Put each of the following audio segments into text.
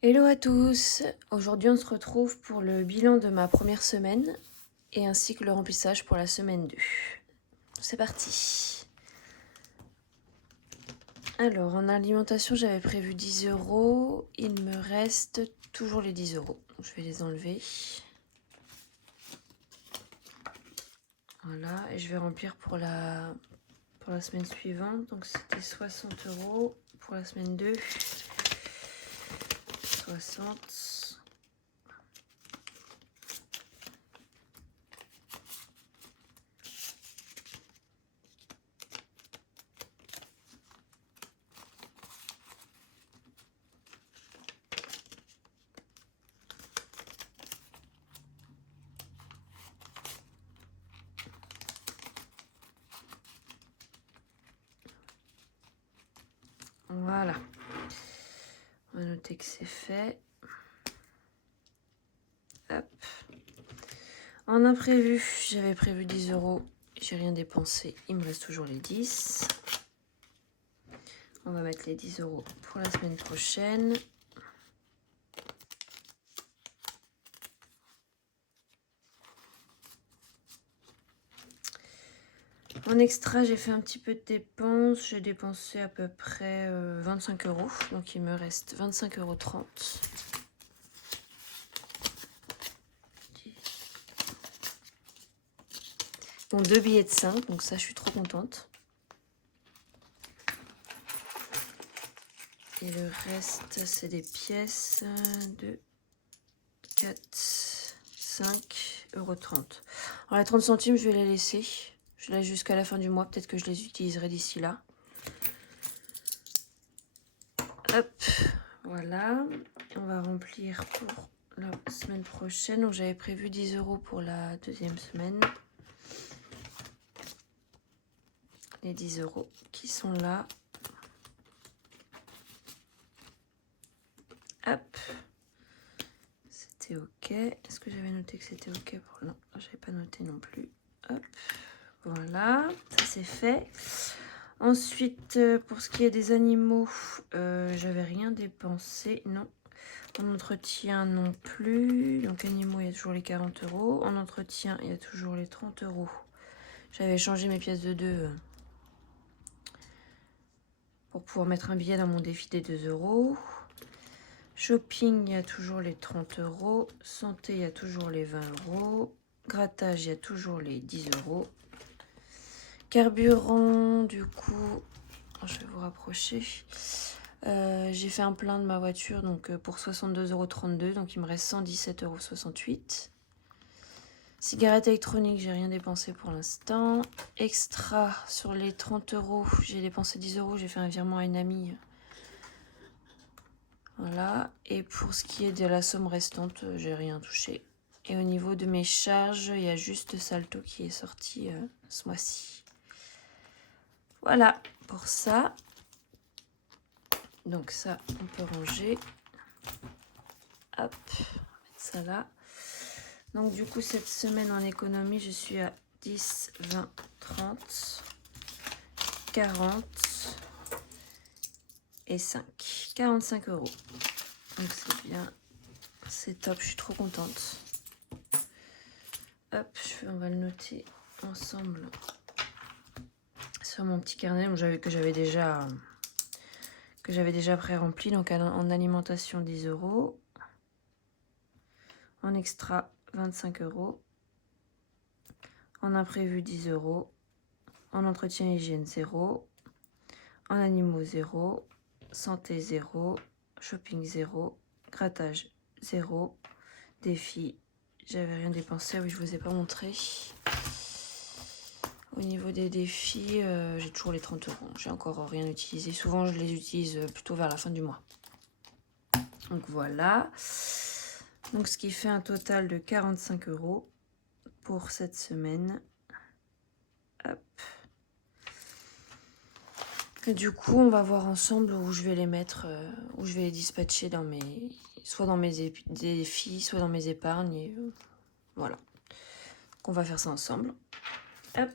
Hello à tous, aujourd'hui on se retrouve pour le bilan de ma première semaine et ainsi que le remplissage pour la semaine 2. C'est parti. Alors en alimentation j'avais prévu 10 €, il me reste toujours les 10 €, donc je vais les enlever. Voilà, et je vais remplir pour la semaine suivante, donc c'était 60 € pour la semaine 2. 60. Voilà. On va noter que c'est fait. Hop. En imprévu, j'avais prévu 10 €. J'ai rien dépensé. Il me reste toujours les 10. On va mettre les 10 € pour la semaine prochaine. En extra, j'ai fait un petit peu de dépenses. J'ai dépensé à peu près 25 €. Donc il me reste 25,30 €. Bon, 2 billets de 5, donc ça, je suis trop contente. Et le reste, c'est des pièces de 4, 5,30 €. Alors, les 30 centimes, je vais les laisser. Je laisse jusqu'à la fin du mois. Peut-être que je les utiliserai d'ici là. Hop, voilà. On va remplir pour la semaine prochaine. Donc, j'avais prévu 10 € pour la deuxième semaine. Les 10 € qui sont là. Hop. C'était OK. Est-ce que j'avais noté que c'était OK pour... Non, j'avais pas noté non plus. Hop. Voilà, ça c'est fait. Ensuite, pour ce qui est des animaux, j'avais rien dépensé. Non. En entretien non plus. Donc animaux, il y a toujours les 40 €. En entretien, il y a toujours les 30 €. J'avais changé mes pièces de 2 pour pouvoir mettre un billet dans mon défi des 2 €. Shopping, il y a toujours les 30 €. Santé, il y a toujours les 20 €. Grattage, il y a toujours les 10 €. Carburant, du coup, je vais vous rapprocher. J'ai fait un plein de ma voiture donc pour 62,32 €, donc il me reste 117,68 €. Cigarettes électroniques, j'ai rien dépensé pour l'instant. Extra, sur les 30 €, j'ai dépensé 10 €, j'ai fait un virement à une amie. Voilà, et pour ce qui est de la somme restante, j'ai rien touché. Et au niveau de mes charges, il y a juste Salto qui est sorti ce mois-ci. Voilà pour ça. Donc ça, on peut ranger. Hop, on va mettre ça là. Donc du coup, cette semaine en économie, je suis à 10, 20, 30, 40 et 5. 45 €. Donc c'est bien. C'est top, je suis trop contente. Hop, on va le noter ensemble sur mon petit carnet que j'avais déjà pré-rempli. Donc en alimentation 10 €, en extra 25 €, en imprévu 10 €, en entretien hygiène 0, en animaux 0, santé 0, shopping 0, grattage 0, défi, j'avais rien dépensé, oui je vous ai pas montré. Au niveau des défis, j'ai toujours les 30 €. J'ai encore rien utilisé. Souvent, je les utilise plutôt vers la fin du mois. Donc voilà. Donc ce qui fait un total de 45 € pour cette semaine. Hop. Et du coup, on va voir ensemble où je vais les mettre, où je vais les dispatcher dans soit dans mes défis, soit dans mes épargnes. Et voilà. Donc on va faire ça ensemble. Hop.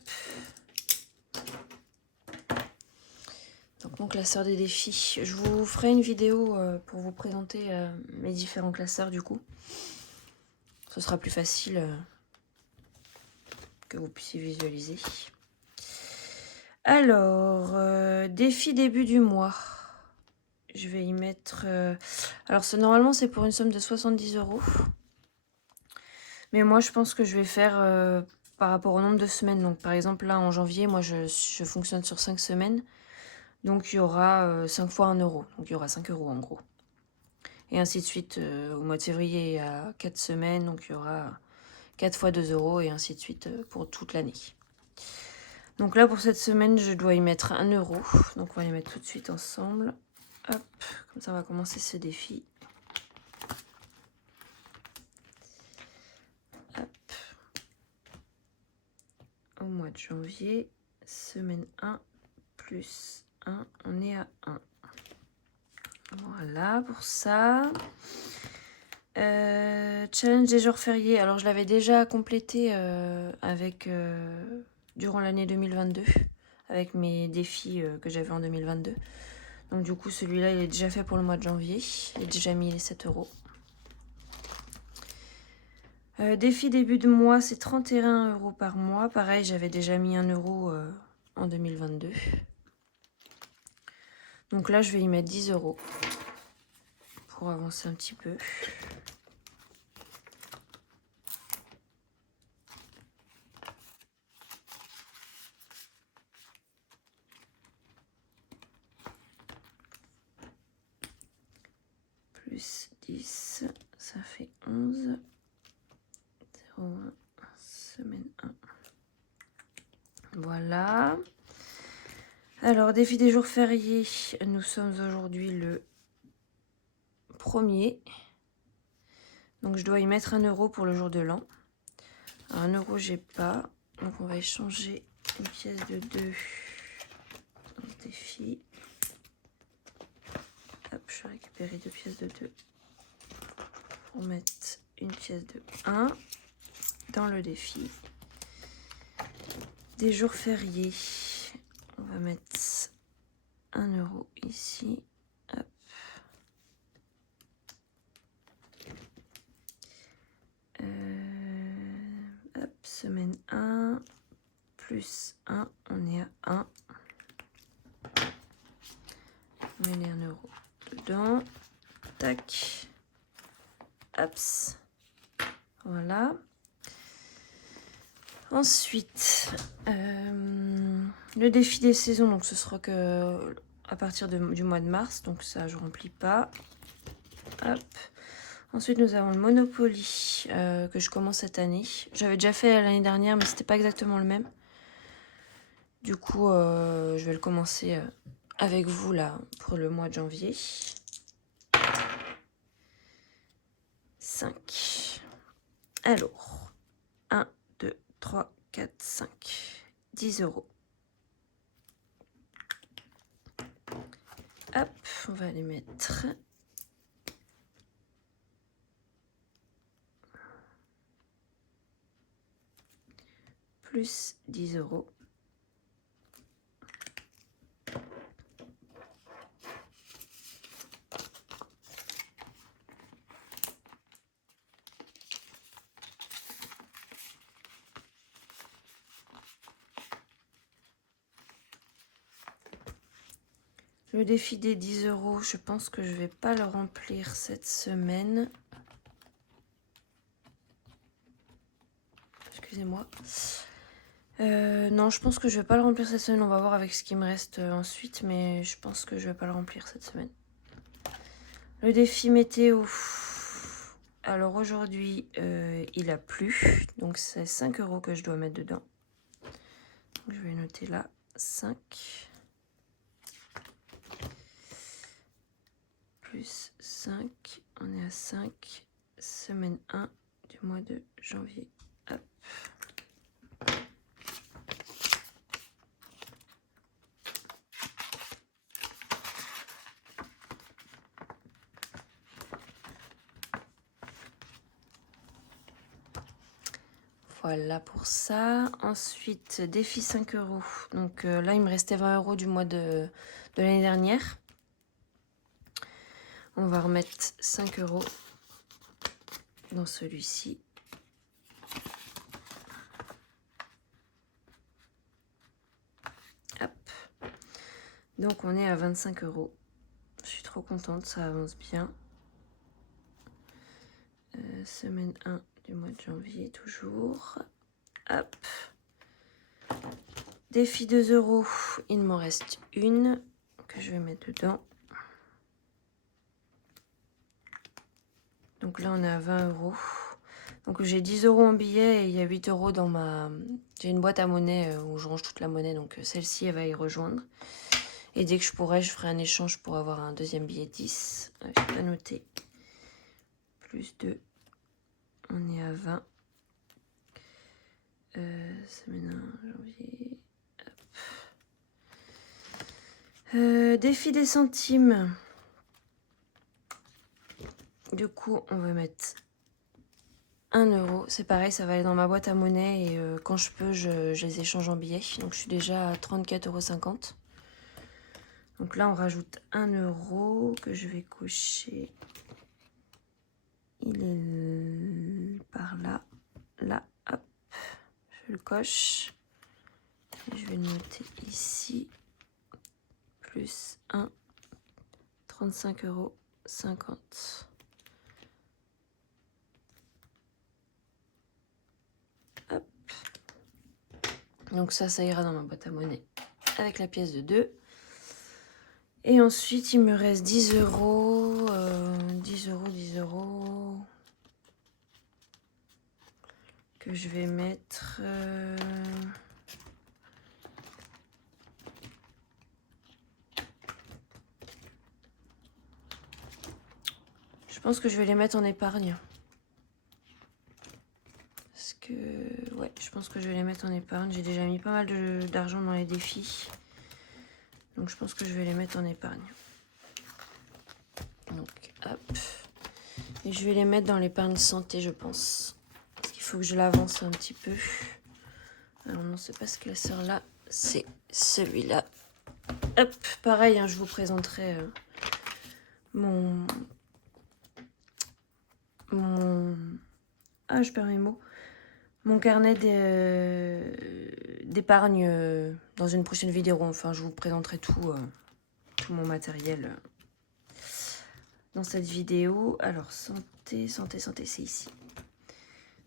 Donc mon classeur des défis. Je vous ferai une vidéo pour vous présenter mes différents classeurs du coup. Ce sera plus facile que vous puissiez visualiser. Alors, défi début du mois. Je vais y mettre... Alors normalement c'est pour une somme de 70 €. Mais moi je pense que je vais faire par rapport au nombre de semaines. Donc par exemple là en janvier, moi je fonctionne sur 5 semaines. Donc il y aura 5 fois 1 €. Donc il y aura 5 € en gros. Et ainsi de suite au mois de février à 4 semaines. Donc il y aura 4 fois 2 € et ainsi de suite pour toute l'année. Donc là pour cette semaine je dois y mettre 1 €. Donc on va les mettre tout de suite ensemble. Hop, comme ça on va commencer ce défi. Hop. Au mois de janvier, semaine 1 plus 1, on est à 1. Voilà pour ça. Challenge des jours fériés. Alors je l'avais déjà complété avec durant l'année 2022 avec mes défis que j'avais en 2022. Donc du coup celui-là il est déjà fait pour le mois de janvier. J'ai déjà mis les 7 €. Défi début de mois, c'est 31 € par mois. Pareil, j'avais déjà mis 1 € en 2022. Donc là, je vais y mettre 10 € pour avancer un petit peu. Plus 10, ça fait 11. 0,1, semaine 1. Voilà. Alors, défi des jours fériés. Nous sommes aujourd'hui le 1er. Donc, je dois y mettre 1 € pour le jour de l'an. 1 €, j'ai pas. Donc, on va échanger une pièce de 2 dans ce défi. Hop, je vais récupérer 2 pièces de 2 pour mettre une pièce de 1 dans le défi. Des jours fériés. On va mettre 1 € ici. Hop. Hop, semaine 1 plus 1, on est à 1. On met les 1 € dedans. Tac. Hops. Voilà. Ensuite, le défi des saisons, donc ce sera que à partir du mois de mars, donc ça je remplis pas. Hop. Ensuite, nous avons le Monopoly que je commence cette année. J'avais déjà fait l'année dernière, mais c'était pas exactement le même. Du coup, je vais le commencer avec vous là pour le mois de janvier. 5. Alors, 1, 2, 3, 4, 5. 10 €. Hop, on va les mettre. Plus 10 €. Le défi des 10 €, je pense que je vais pas le remplir cette semaine. Excusez-moi. Non, je pense que je vais pas le remplir cette semaine. On va voir avec ce qui me reste ensuite, mais je pense que je vais pas le remplir cette semaine. Le défi météo. Alors aujourd'hui, il a plu, donc c'est 5 € que je dois mettre dedans. Donc, je vais noter là 5. Plus 5, on est à 5. Semaine 1 du mois de janvier. Hop. Voilà pour ça. Ensuite, défi 5 €. Donc là, il me restait 20 € du mois de l'année dernière. On va remettre 5 € dans celui-ci. Hop. Donc on est à 25 €. Je suis trop contente, ça avance bien. Semaine 1 du mois de janvier, toujours. Hop. Défi 2 €. Il m'en reste une que je vais mettre dedans. Donc là, on est à 20 €. Donc j'ai 10 € en billets et il y a 8 € dans ma... J'ai une boîte à monnaie où je range toute la monnaie. Donc celle-ci, elle va y rejoindre. Et dès que je pourrai, je ferai un échange pour avoir un deuxième billet 10. Je vais pas noter. Plus 2. On est à 20. Semaine 1, janvier. Défi des centimes. Du coup, on va mettre 1 €. C'est pareil, ça va aller dans ma boîte à monnaie et quand je peux, je les échange en billets. Donc je suis déjà à 34,50 €. Donc là, on rajoute 1 € que je vais cocher. Il est par là. Là, hop. Je le coche. Et je vais le noter ici. Plus 1, 35,50 €. Hop. Donc ça ira dans ma boîte à monnaie avec la pièce de 2. Et ensuite, il me reste 10 €. 10 €, 10 € que je vais mettre... Je pense que je vais les mettre en épargne. Parce que... Ouais, je pense que je vais les mettre en épargne. J'ai déjà mis pas mal d'argent dans les défis. Donc je pense que je vais les mettre en épargne. Donc, hop. Et je vais les mettre dans l'épargne santé, je pense. Parce qu'il faut que je l'avance un petit peu. Alors non, c'est pas ce classeur-là. C'est celui-là. Hop, pareil, hein, je vous présenterai mon... Ah, je perds mes mots. Mon carnet d'épargne dans une prochaine vidéo. Enfin, je vous présenterai tout mon matériel dans cette vidéo. Alors, santé, c'est ici.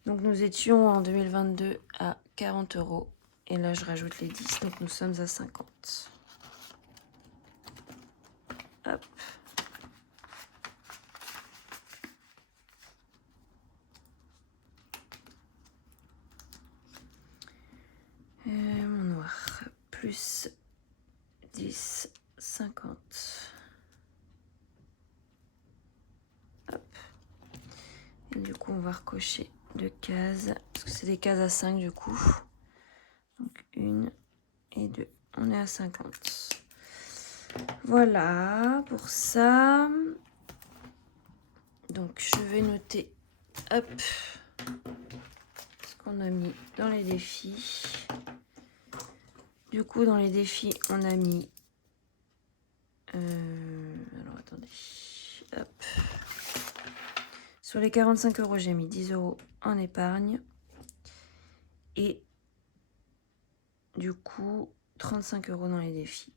Donc, nous étions en 2022 à 40 €. Et là, je rajoute les 10. Donc, nous sommes à 50. Hop. Mon noir. Plus 10, 50. Hop. Et du coup, on va recocher 2 cases. Parce que c'est des cases à 5 du coup. Donc 1 et 2. On est à 50. Voilà pour ça. Donc je vais noter, hop, ce qu'on a mis dans les défis. Du coup, dans les défis, on a mis... alors attendez, hop. Sur les 45 €, j'ai mis 10 € en épargne. Et du coup, 35 € dans les défis.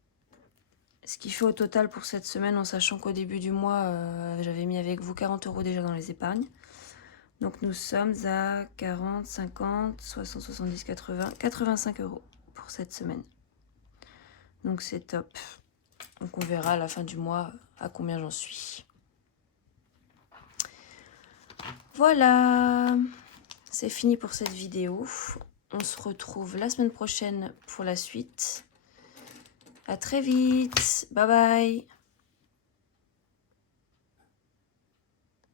Ce qui fait au total pour cette semaine, en sachant qu'au début du mois, j'avais mis avec vous 40 € déjà dans les épargnes. Donc nous sommes à 40, 50, 60, 70, 80, 85 € pour cette semaine. Donc c'est top. Donc on verra à la fin du mois à combien j'en suis. Voilà, c'est fini pour cette vidéo. On se retrouve la semaine prochaine pour la suite. À très vite. Bye bye.